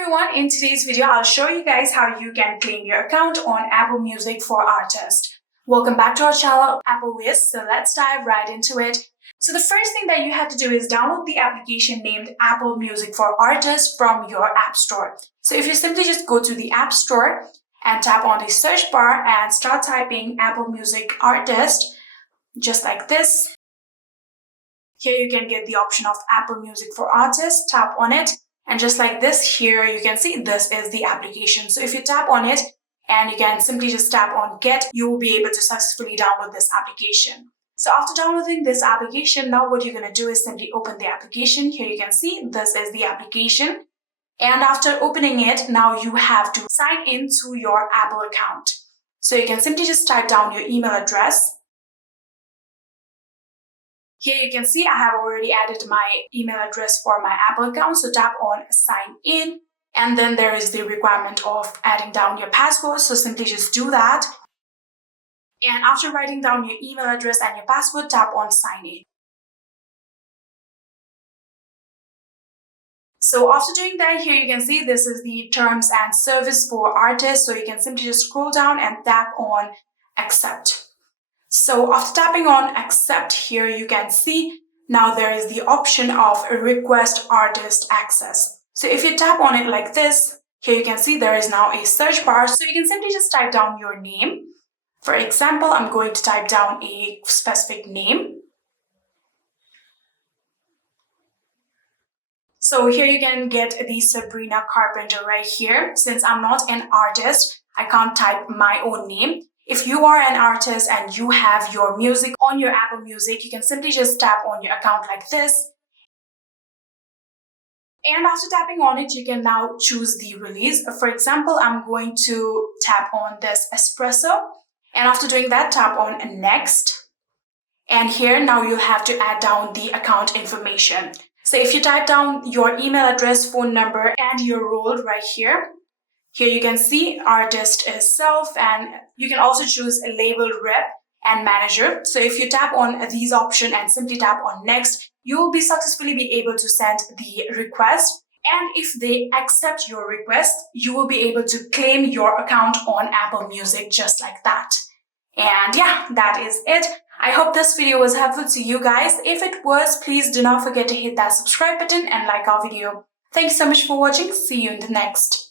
everyone, in today's video I'll show you guys how you can claim your account on Apple Music for Artists. Welcome back to our channel Apple Wiz, so let's dive right into it. So the first thing that you have to do is download the application named Apple Music for Artists from your App Store. So if you simply just go to the App Store and tap on the search bar and start typing Apple Music Artist, just like this. Here you can get the option of Apple Music for Artists, tap on it. And just like this, here you can see this is the application. So if you tap on it and you can simply just tap on get, you will be able to successfully download this application. So after downloading this application, now what you're going to do is simply open the application. Here you can see this is the application. And after opening it, now you have to sign into your Apple account. So you can simply just type down your email address. Here you can see I have already added my email address for my Apple account, so tap on sign in, and then there is the requirement of adding down your password, so simply just do that. And after writing down your email address and your password, tap on sign in. So after doing that, here you can see this is the terms and service for artists, so you can simply just scroll down and tap on accept. So after tapping on accept, here you can see now there is the option of request artist access. So if you tap on it like this, here you can see there is now a search bar. So you can simply just type down your name. For example, I'm going to type down a specific name. So here you can get the Sabrina Carpenter right here. Since I'm not an artist, I can't type my own name. If you are an artist and you have your music on your Apple Music, you can simply just tap on your account like this. And after tapping on it, you can now choose the release. For example, I'm going to tap on this espresso. And after doing that, tap on next. And here now you have to add down the account information. So if you type down your email address, phone number, and your role right here, here you can see artist is self, and you can also choose a label rep and manager. So if you tap on these options and simply tap on next, you will be successfully be able to send the request. And if they accept your request, you will be able to claim your account on Apple Music just like that. And yeah, that is it. I hope this video was helpful to you guys. If it was, please do not forget to hit that subscribe button and like our video. Thank you so much for watching. See you in the next.